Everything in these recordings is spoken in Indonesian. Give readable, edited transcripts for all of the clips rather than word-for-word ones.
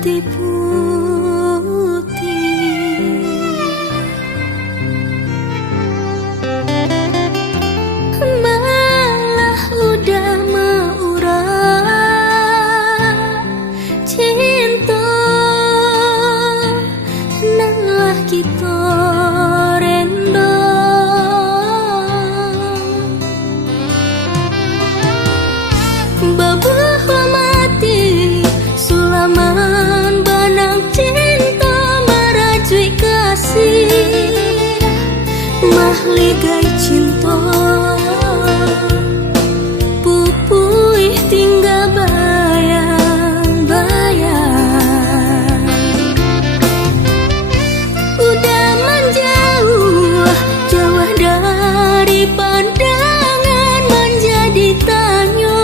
hati putih, malah udah meurat cinta nalah kita rendo babah mati sulaman banang cinta marajui kasih mahligai cinta pupui tinggal bayang-bayang udah menjauh jauh dari pandangan menjadi tanya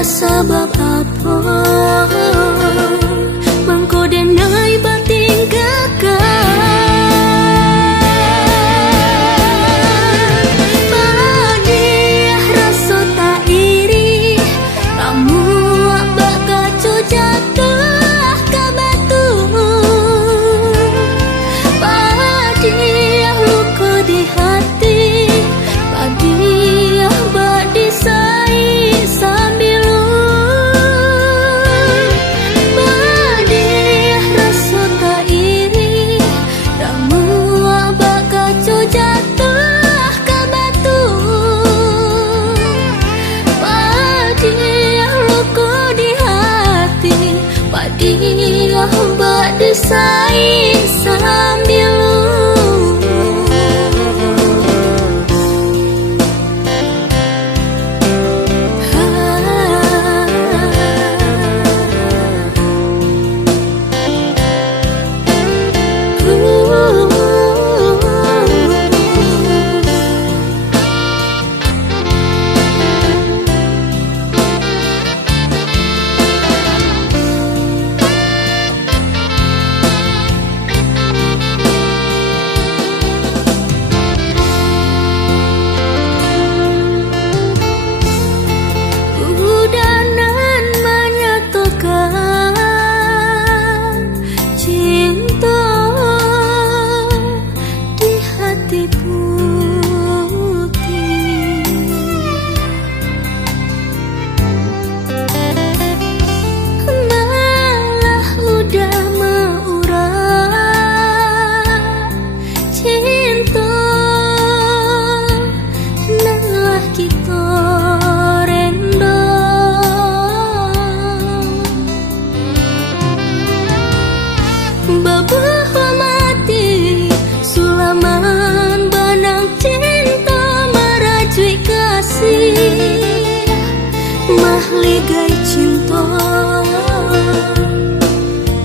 sebab apa mangko denai batin gagal padiah rasa tak iri kamu bakal jatuh ke batu padiah luka di hati padiah bak disai sambil dia bak disai sambil babah mati sulaman banang cinta marajui kasih mahligai cinta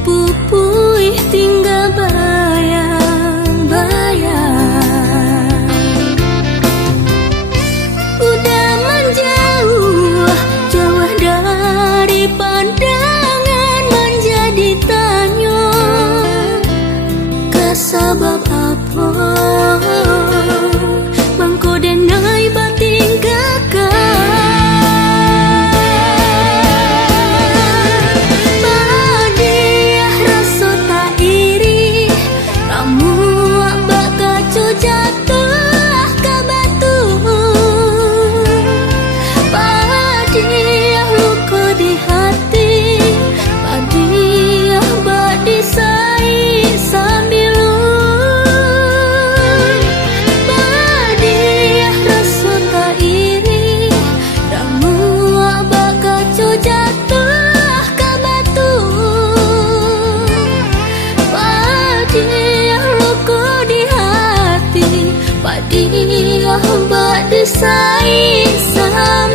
pupui tinggal bayang-bayang udah menjauh jauh dari pandangan menjadi tanya sebab apa mangko denai batin gagal padiah rasa tak iri kamu bakal jatuh ke batu padiah luka di hati padiah bak disai sambil dia bak disai sambil